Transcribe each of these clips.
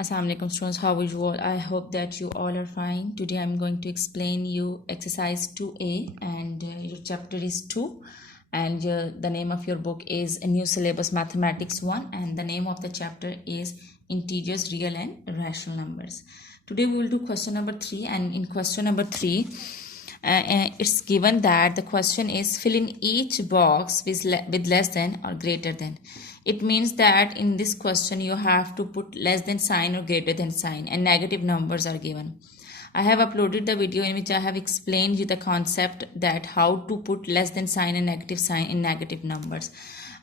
Assalamualaikum students, how are you all? I hope that you all are fine. Today I'm going to explain you exercise 2A and your chapter is 2 and the name of your book is a new syllabus mathematics 1 and the name of the chapter is integers, real and rational numbers. Today we will do question number 3 and in question number 3 it's given that the question is fill in each box with less than or greater than. It means that in this question you have to put less than sign or greater than sign and negative numbers are given. I have uploaded the video in which I have explained you the concept that how to put less than sign and negative sign in negative numbers.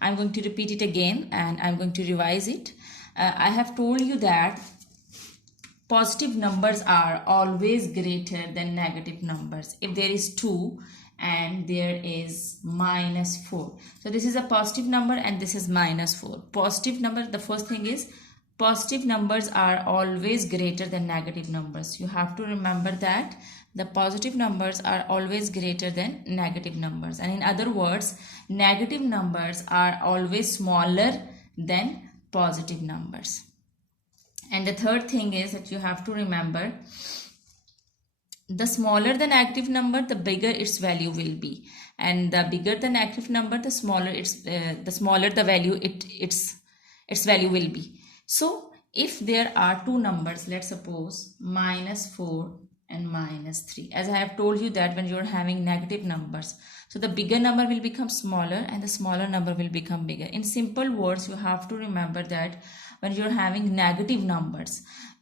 I'm going to repeat it again and I'm going to revise it. I have told you that positive numbers are always greater than negative numbers. If there is 2 and there is -4, so this is a positive number and this is -4. Positive number, the first thing is positive numbers are always greater than negative numbers. You have to remember that the positive numbers are always greater than negative numbers, and in other words, negative numbers are always smaller than positive numbers. And the third thing is that you have to remember the smaller the negative number, the bigger its value will be, and the bigger the negative number, the smaller the value its value will be. So if there are two numbers, let's suppose -4 and -3, as I have told you that when you are having negative numbers, so the bigger number will become smaller and the smaller number will become bigger. In simple words, you have to remember that when you're having negative numbers,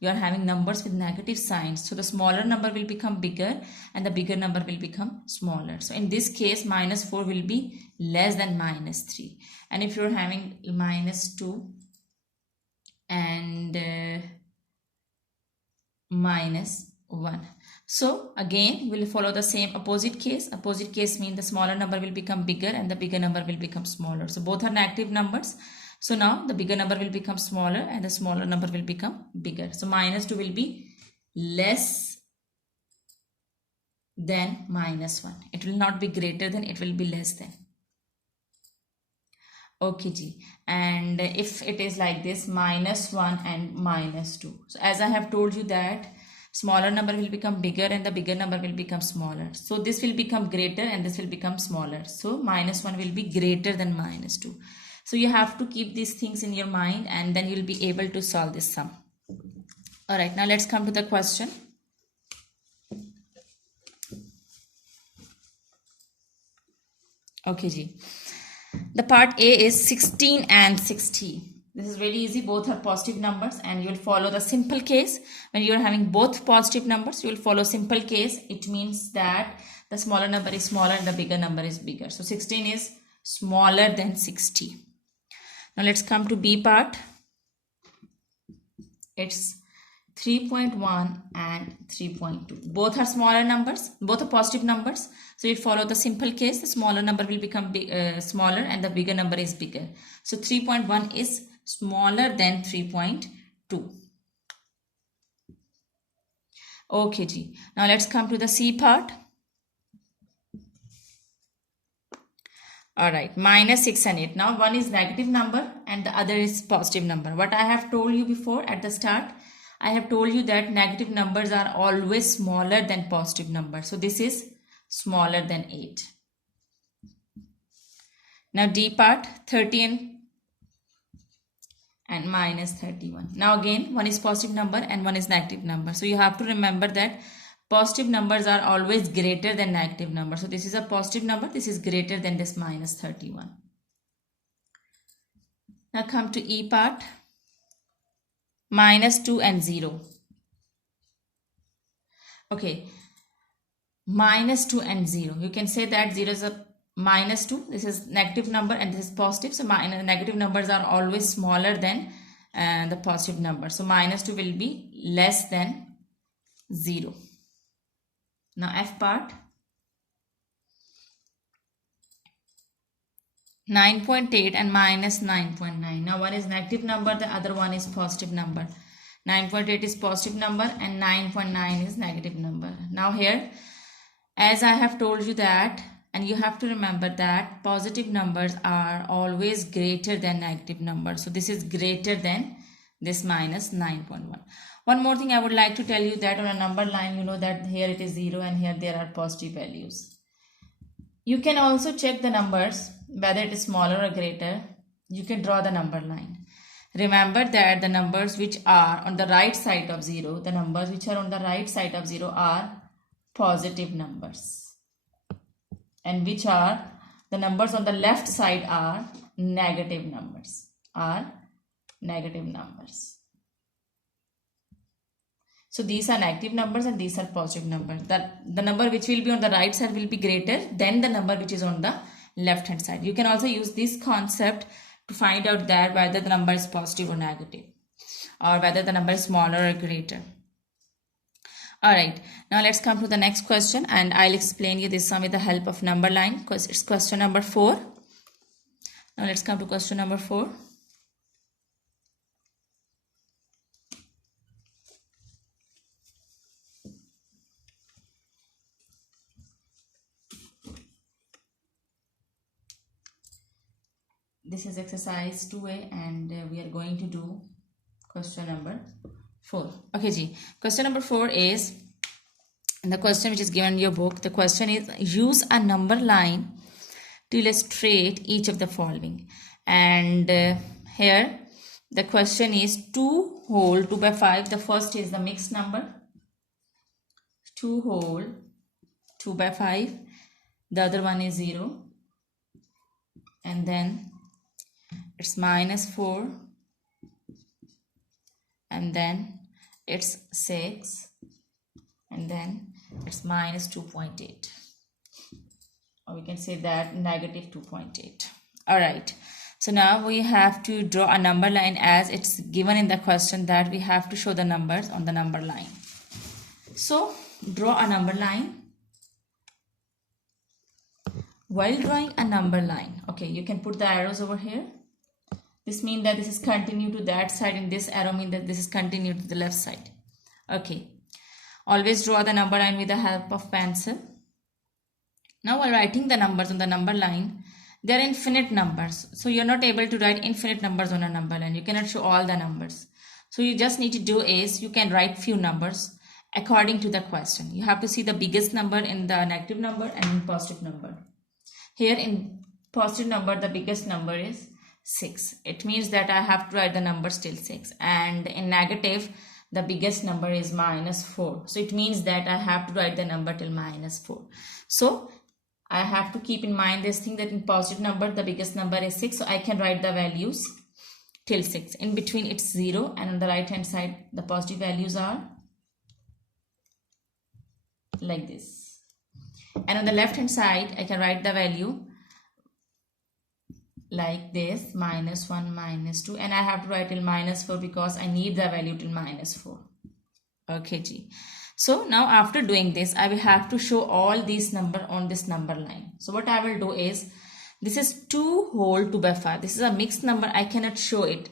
you are having numbers with negative signs, so the smaller number will become bigger and the bigger number will become smaller. So in this case, -4 will be less than -3, and if you're having -2 and -1, so again we'll follow the same opposite case. Opposite case means the smaller number will become bigger and the bigger number will become smaller. So both are negative numbers. So now the bigger number will become smaller and the smaller number will become bigger. So -2 will be less than -1. It will not be greater than, it will be less than. Okay ji. And if it is like this, -1 and -2. So as I have told you that smaller number will become bigger and the bigger number will become smaller. So this will become greater and this will become smaller. So -1 will be greater than -2. So you have to keep these things in your mind and then you'll be able to solve this sum. All right, now let's come to the question. Okay ji. The part A is 16 and 60. This is very easy. Both are positive numbers and you'll follow the simple case. When you're having both positive numbers, you'll follow simple case. It means that the smaller number is smaller and the bigger number is bigger. So 16 is smaller than 60. Now let's come to B part. It's 3.1 and 3.2. Both are smaller numbers. Both are positive numbers. So you follow the simple case. The smaller number will become smaller and the bigger number is bigger. So 3.1 is smaller than 3.2. Okay ji. Now let's come to the C part. All right, -6 and 8. Now one is negative number and the other is positive number. What I have told you before at the start, I have told you that negative numbers are always smaller than positive numbers. So this is smaller than 8. Now D part, 13 and -31. Now again, one is positive number and one is negative number. So you have to remember that positive numbers are always greater than negative numbers. So this is a positive number. This is greater than this -31. Now come to E part. -2 and 0. Okay. -2 and 0. You can say that 0 is a -2. This is negative number and this is positive. So negative numbers are always smaller than the positive number. So -2 will be less than 0. Now F part, 9.8 and -9.9. Now one is negative number, the other one is positive number. 9.8 is positive number and 9.9 is negative number. Now here, as I have told you that, and you have to remember that positive numbers are always greater than negative numbers. So this is greater than this minus 9.1. One more thing I would like to tell you, that on a number line, you know that here it is 0 and here there are positive values. You can also check the numbers whether it is smaller or greater. You can draw the number line. Remember that the numbers which are on the right side of 0, the numbers which are on the right side of 0 are positive numbers, and which are the numbers on the left side are negative numbers, So these are negative numbers and these are positive numbers. The number which will be on the right side will be greater than the number which is on the left hand side. You can also use this concept to find out that whether the number is positive or negative, or whether the number is smaller or greater. Alright, now let's come to the next question, and I'll explain you this one with the help of number line, because it's question number 4. Now let's come to question number 4. This is exercise 2A, and we are going to do question number 4. Okay, ji. Question number 4 is the question which is given in your book. The question is, use a number line to illustrate each of the following. And here the question is 2 whole 2 by 5. The first is the mixed number, 2 whole 2 by 5. The other one is 0, and then it's minus 4, and then it's 6, and then it's minus 2.8, or we can say that negative 2.8. all right, so now we have to draw a number line, as it's given in the question that we have to show the numbers on the number line. So draw a number line. While drawing a number line, okay, you can put the arrows over here. This means that this is continue to that side, and this arrow means that this is continue to the left side. Okay. Always draw the number line with the help of pencil. Now while writing the numbers on the number line, there are infinite numbers. So you're not able to write infinite numbers on a number line. You cannot show all the numbers. So you just need to do is, you can write few numbers according to the question. You have to see the biggest number in the negative number and in positive number. Here in positive number, the biggest number is 6. It means that I have to write the numbers till 6. And in negative, the biggest number is minus 4. So it means that I have to write the number till minus 4. So I have to keep in mind this thing, that in positive number, the biggest number is 6. So I can write the values till 6. In between it's 0, and on the right hand side, the positive values are like this. And on the left hand side, I can write the value like this, minus 1, minus 2, and I have to write till minus 4 because I need the value till minus 4. Okay, G. So now after doing this, I will have to show all these number on this number line. So what I will do is, this is 2 whole 2 by 5. This is a mixed number. I cannot show it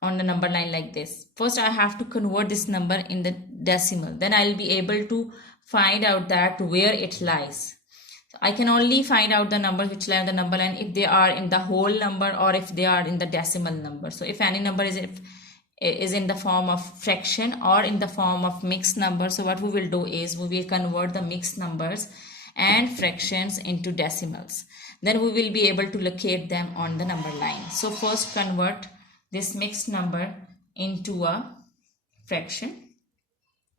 on the number line like this. First, I have to convert this number in the decimal. Then I will be able to find out that where it lies. I can only find out the numbers which lie on the number line if they are in the whole number or if they are in the decimal number. So if any number is in the form of fraction or in the form of mixed number, so what we will do is, we will convert the mixed numbers and fractions into decimals. Then we will be able to locate them on the number line. So first convert this mixed number into a fraction.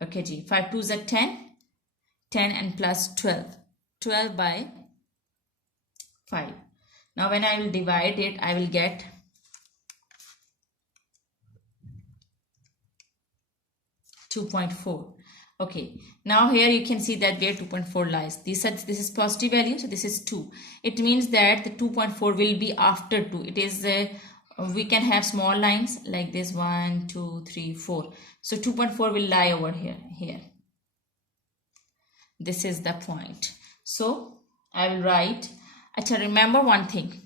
Okay, G. 5 2s are 10, 10 and plus 12. 12 by 5. Now when I will divide it, I will get 2.4. Okay, now here you can see that where 2.4 lies. This is positive value, so this is 2. It means that the 2.4 will be after 2. It is we can have small lines like this, 1 2 3 4. So 2.4 will lie over here. This is the point. So I will write, actually remember one thing,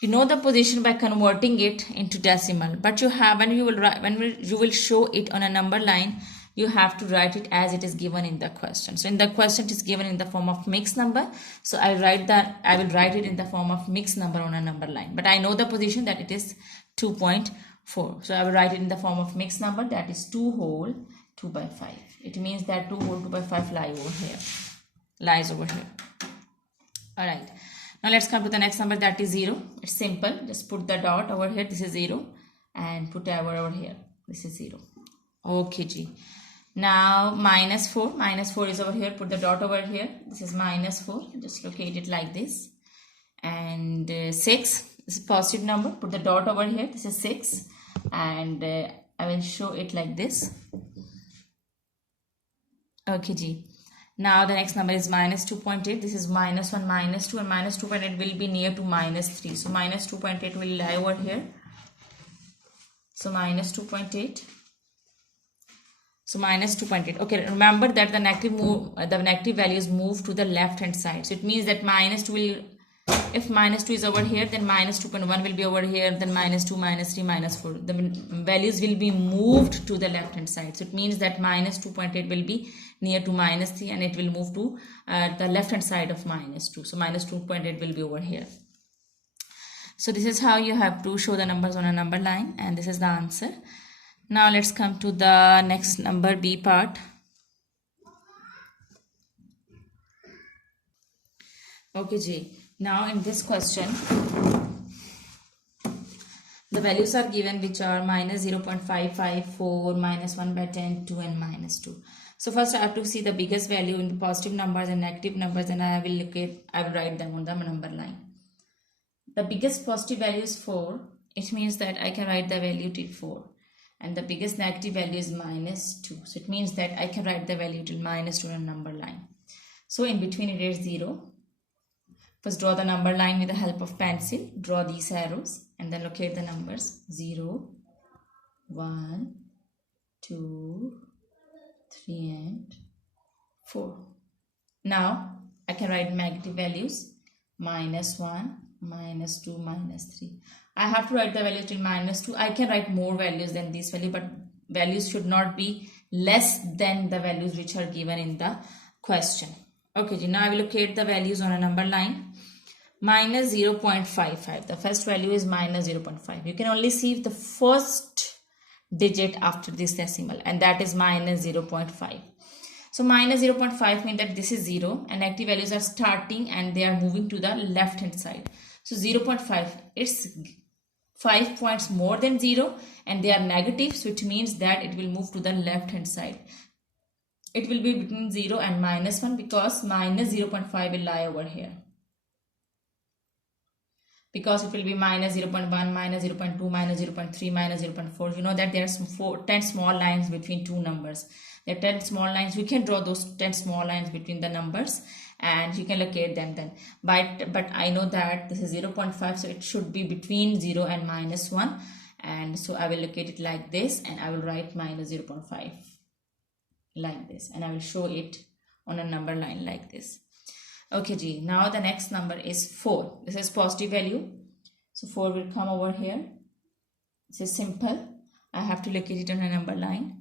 you know the position by converting it into decimal, but you have, when you will show it on a number line, you have to write it as it is given in the question. So in the question it is given in the form of mixed number, so I will write it in the form of mixed number on a number line, but I know the position that it is 2.4. 4. So I will write it in the form of mixed number, that is 2 whole 2 by 5. It means that 2 whole 2 by 5 lies over here. Alright, now let's come to the next number, that is 0. It's simple, just put the dot over here, this is 0, and put over here, this is 0. Okay G. Now minus 4 is over here, put the dot over here, this is minus 4, just locate it like this. And 6, this is positive number, put the dot over here, this is 6, and I will show it like this. Okay G. Now the next number is minus 2.8. This is minus 1, minus 2, and minus 2.8 will be near to minus 3. So minus 2.8 will lie over here. So minus 2.8. So minus 2.8. Okay, remember that the negative values move to the left hand side. So it means that minus 2 will, if minus 2 is over here, then minus 2.1 will be over here, then minus 2, minus 3, minus 4. The values will be moved to the left hand side. So it means that minus 2.8 will be near to minus 3, and it will move to the left hand side of minus 2. So minus 2.8 will be over here. So this is how you have to show the numbers on a number line, and this is the answer. Now let's come to the next number, B part. Okay G. Now in this question, the values are given which are minus 0.554, minus 1 by 10, 2, and minus 2. So first I have to see the biggest value in the positive numbers and negative numbers, and I will write them on the number line. The biggest positive value is 4. It means that I can write the value till 4. And the biggest negative value is minus 2. So it means that I can write the value till minus 2 on a number line. So in between it is 0. First draw the number line with the help of pencil. Draw these arrows and then locate the numbers 0, 1, 2, 3 and 4. Now I can write negative values, minus 1, minus 2, minus 3. I have to write the value till minus 2. I can write more values than this value, but values should not be less than the values which are given in the question. Okay, now I will locate the values on a number line. Minus 0.55. The first value is minus 0.5. You can only see the first digit after this decimal, and that is minus 0.5. So minus 0.5 means that this is 0 and negative values are starting and they are moving to the left hand side. So 0.5, it's 5 points more than 0 and they are negative, so it means that it will move to the left hand side. It will be between 0 and minus 1 because minus 0.5 will lie over here. Because it will be minus 0.1, minus 0.2, minus 0.3, minus 0.4. You know that there are 10 small lines between two numbers. There are 10 small lines. We can draw those 10 small lines between the numbers and you can locate them then. But I know that this is 0.5, so it should be between 0 and minus 1. And so I will locate it like this and I will write minus 0.5 like this. And I will show it on a number line like this. Okay G, now the next number is 4. This is positive value. So 4 will come over here. This is simple. I have to locate it on a number line.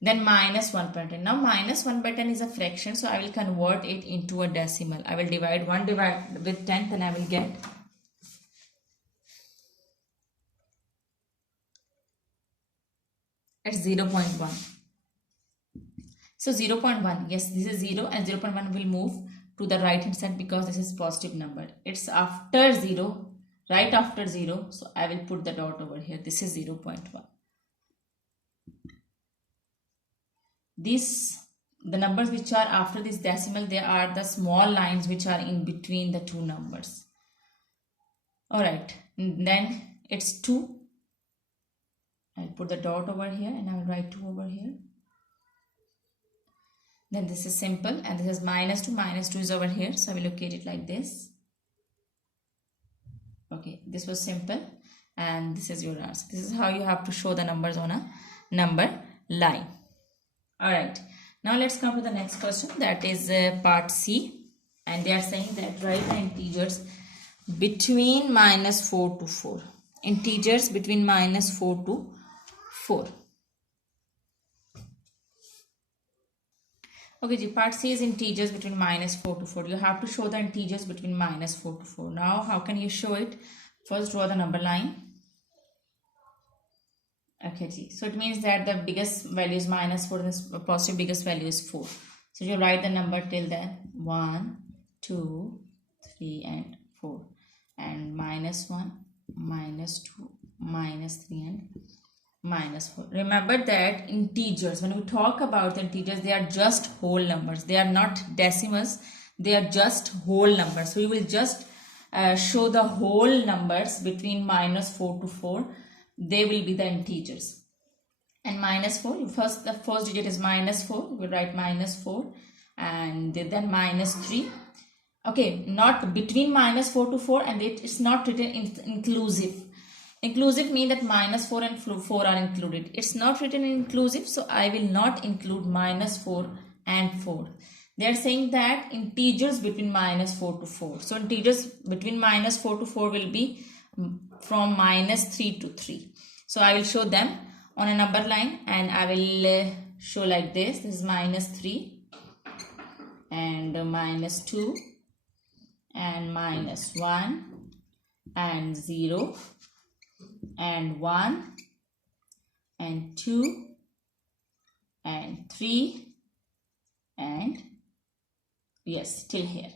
Then minus 1 by 10. Now minus 1 by 10 is a fraction. So I will convert it into a decimal. I will divide 1 with 10 and I will get it's 0.1. So 0.1. Yes, this is 0 and 0.1 will move to the right hand side because this is positive number. It's after 0, right after 0. So I will put the dot over here. This is 0.1. The numbers which are after this decimal, they are the small lines which are in between the two numbers. Alright, then it's 2. I'll put the dot over here and I will write 2 over here. Then this is simple and this is minus 2. Minus 2 is over here. So I will locate it like this. Okay, this was simple and this is your answer. This is how you have to show the numbers on a number line. Alright, now let's come to the next question, that is part C, and they are saying that write the integers between minus 4 to 4. Integers between minus 4 to 4. Okay, the part C is integers between minus 4 to 4. You have to show the integers between minus 4 to 4. Now, how can you show it? First, draw the number line. Okay, ji. So it means that the biggest value is -4 and the positive biggest value is 4. So you write the number till then 1, 2, 3 and 4. And -1, -2, -3 and -4. Remember that integers, when we talk about integers, they are just whole numbers. They are not decimals. They are just whole numbers. So we will just show the whole numbers between -4 to 4. They will be the integers. And -4, the first digit is -4. We write -4 and then -3. Okay, not between -4 to 4, and it is not written inclusive. Inclusive means that -4 and 4 are included. It's not written in inclusive, so I will not include -4 and 4. They are saying that integers between -4 to 4. So integers between -4 to 4 will be from -3 to 3. So I will show them on a number line, and I will show like this. This is -3 and -2 and -1 and 0 and 1 and 2 and 3 and yes, till here.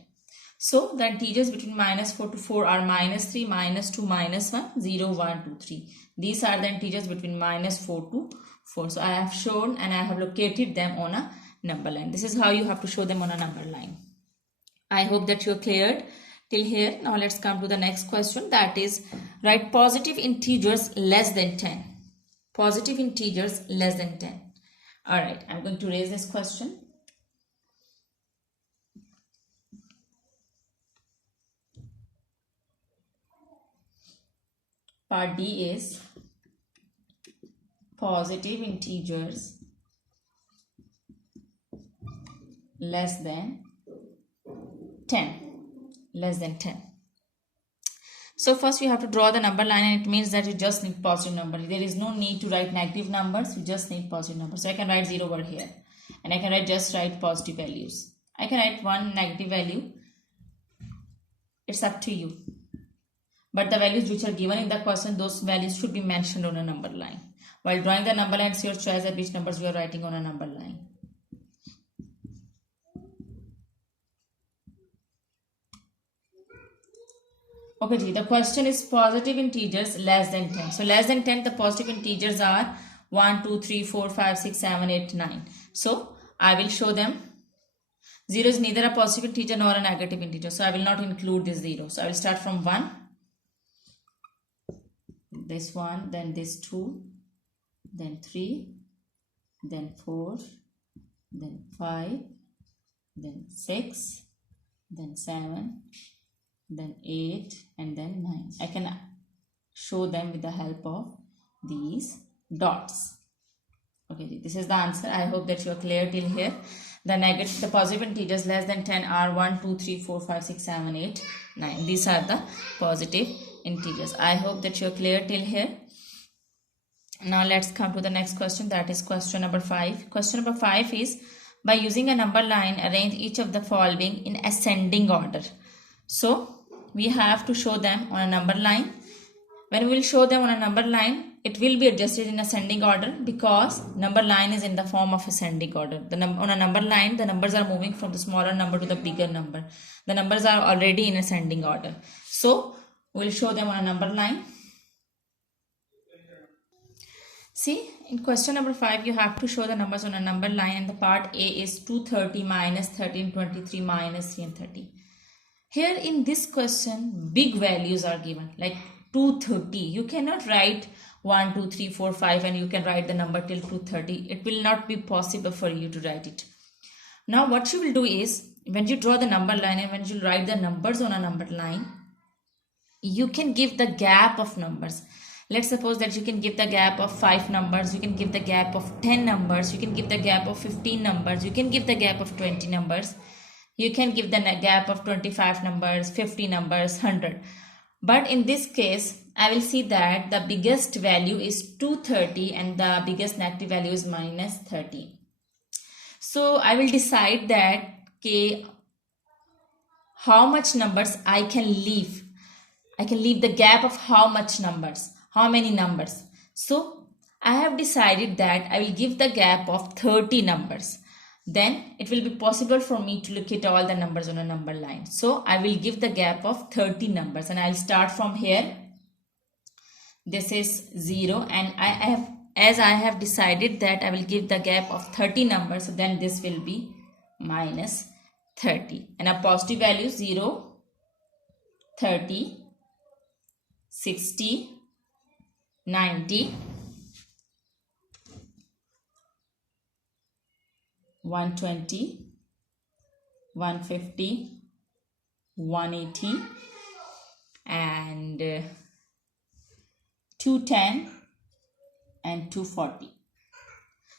So the integers between -4 to 4 are -3, -2, -1, 0, 1, 2, 3. These are the integers between -4 to 4. So I have shown and I have located them on a number line. This is how you have to show them on a number line. I hope that you're cleared till here. Now let's come to the next question, that is write positive integers less than 10. Positive integers less than 10. Alright, I'm going to raise this question. Part D is positive integers less than 10. Less than 10. So first you have to draw the number line, and it means that you just need positive number. There is no need to write negative numbers. You just need positive numbers. So I can write 0 over here, and I can just write positive values. I can write one negative value. It's up to you. But the values which are given in the question, those values should be mentioned on a number line. While drawing the number line, it's your choice at which numbers you are writing on a number line. Okay, the question is positive integers less than 10. So less than 10, the positive integers are 1, 2, 3, 4, 5, 6, 7, 8, 9. So I will show them. 0 is neither a positive integer nor a negative integer. So I will not include this 0. So I will start from 1. This 1, then this 2, then 3, then 4, then 5, then 6, then 7, then 8, and then 9. I can show them with the help of these dots. Okay, this is the answer. I hope that you are clear till here. The positive integers less than 10 are 1, 2, 3, 4, 5, 6, 7, 8, 9. These are the positive integers. I hope that you are clear till here. Now let's come to the next question, that is question number 5. Question number 5 is, by using a number line, arrange each of the following in ascending order. So we have to show them on a number line. When we will show them on a number line, it will be adjusted in ascending order because number line is in the form of ascending order. On a number line, the numbers are moving from the smaller number to the bigger number. The numbers are already in ascending order. So we will show them on a number line. See, in question number 5, you have to show the numbers on a number line, and the part A is 230 minus 13, 23 minus 3 and 30. Here in this question, big values are given like 230. You cannot write 1, 2, 3, 4, 5 and you can write the number till 230. It will not be possible for you to write it. Now what you will do is, when you draw the number line and when you write the numbers on a number line, you can give the gap of numbers. Let's suppose that you can give the gap of 5 numbers, you can give the gap of 10 numbers, you can give the gap of 15 numbers, you can give the gap of 20 numbers. You can give the gap of 25 numbers, 50 numbers, 100. But in this case, I will see that the biggest value is 230 and the biggest negative value is minus 30. So I will decide that how much numbers I can leave. I can leave the gap of how much numbers, how many numbers. So I have decided that I will give the gap of 30 numbers. Then it will be possible for me to locate all the numbers on a number line. So I will give the gap of 30 numbers, and I'll start from here. This is 0, and as I have decided that I will give the gap of 30 numbers, so then this will be minus 30, and a positive value 0, 30, 60, 90, 120, 150, 180, and 210 and 240.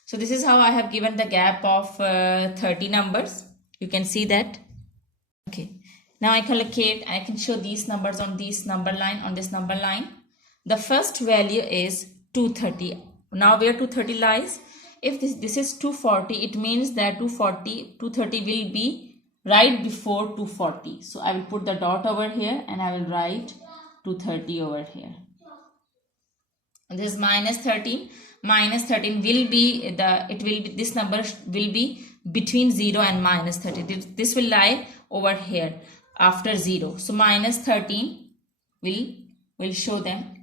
So this is how I have given the gap of 30 numbers. You can see that. Okay, now I can show these numbers on this number line. The first value is 230. Now where 230 lies? If this is 240, it means that 230 will be right before 240. So I will put the dot over here and I will write 230 over here. And this is minus 13. Minus 13 will be this number will be between 0 and minus 30. This will lie over here after 0. So minus 13 will show them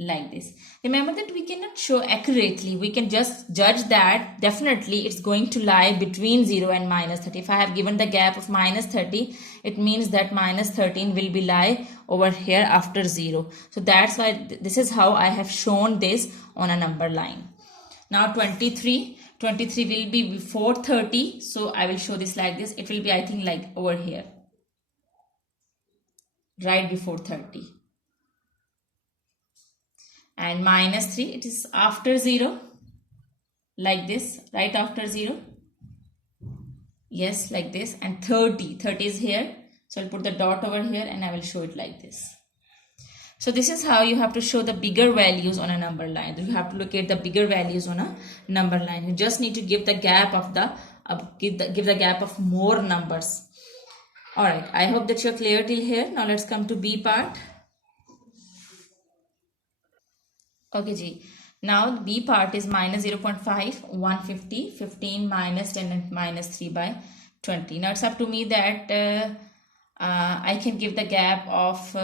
like this. Remember that we cannot show accurately. We can just judge that definitely it's going to lie between 0 and minus 30. If I have given the gap of minus 30, it means that minus 13 will be lie over here after 0. So that's why this is how I have shown this on a number line. Now 23 will be before 30. So I will show this like this. It will be, I think, like over here, right before 30. And minus 3, it is after 0, like this, right after 0. Yes, like this. And 30 is here. So I'll put the dot over here and I will show it like this. So this is how you have to show the bigger values on a number line. You have to locate the bigger values on a number line. You just need to give the gap of give the gap of more numbers. All right, I hope that you're clear till here. Now let's come to B part. Okay, G. Now the B part is minus 0.5, 150, 15, minus 10 and minus 3 by 20. Now it's up to me that I can give the gap of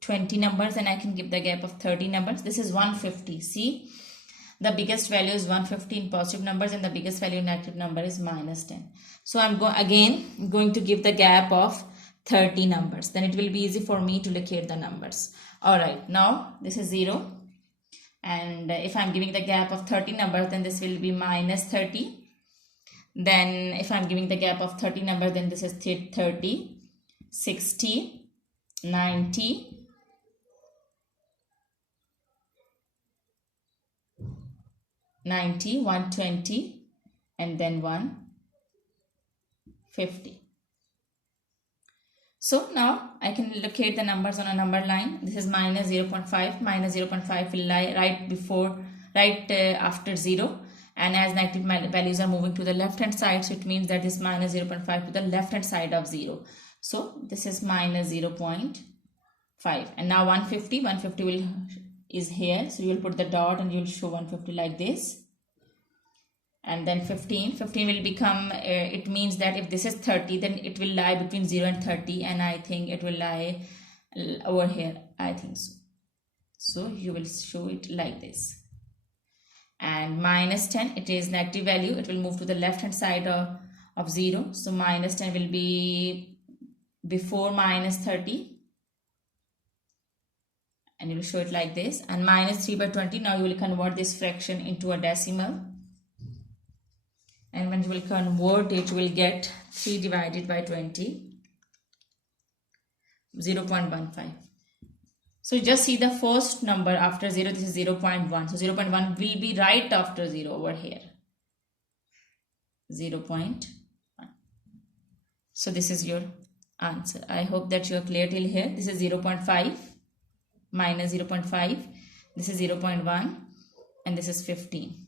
20 numbers and I can give the gap of 30 numbers. This is 150. See, the biggest value is 150 in positive numbers and the biggest value in negative number is minus 10. So I'm going to give the gap of 30 numbers. Then it will be easy for me to locate the numbers. All right, now this is 0. And if I'm giving the gap of 30 numbers, then this will be minus 30. Then if I'm giving the gap of 30 numbers, then this is 30, 60, 90, 120, and then 150. So now I can locate the numbers on a number line. This is minus 0.5. Minus 0.5 will lie right after 0. And as negative values are moving to the left hand side, so it means that this minus 0.5 to the left hand side of 0. So this is minus 0.5. And now 150 is here. So you will put the dot and you will show 150 like this. And then 15 will become, it means that if this is 30, then it will lie between 0 and 30. And I think it will lie over here. I think so. So you will show it like this. And minus 10, it is negative value. It will move to the left hand side of 0. So minus 10 will be before minus 30. And you will show it like this. And minus 3 by 20, now you will convert this fraction into a decimal. And when you will convert it, you will get 3 divided by 20, 0.15. So just see the first number after 0, this is 0.1. So 0.1 will be right after 0 over here. 0.1. So this is your answer. I hope that you are clear till here. This is 0.5 minus 0.5. This is 0.1 and this is 15.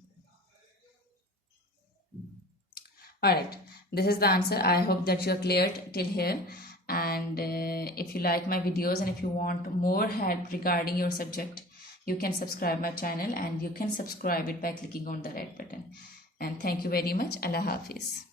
Alright, this is the answer. I hope that you are clear till here. And if you like my videos and if you want more help regarding your subject, you can subscribe my channel, and you can subscribe it by clicking on the red button. And thank you very much. Allah Hafiz.